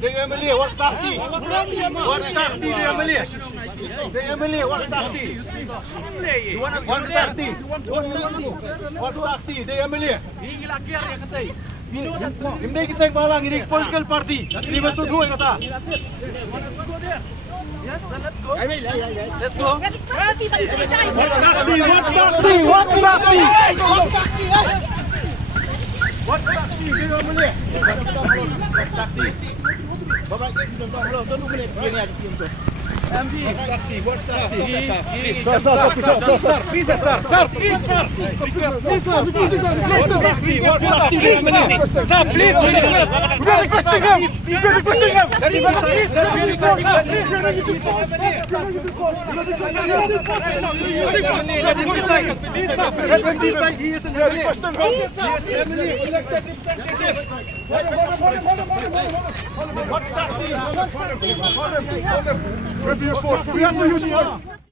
Dia Emily, what tahti? What tahti dia Emily? Dia Emily, what tahti? What tahti? What tahti dia Emily? Ini laki yang kata. Ini kisah malang ini political party. Ini masuk dua kata. Yes, then let's go. Let's go. What tahti? What tahti dia Emily? Bapak kita tunggu menit sini aja PM tu. MD, what tahti? What tahti dia Emily? Sir, please. We are requesting him. We have to use force.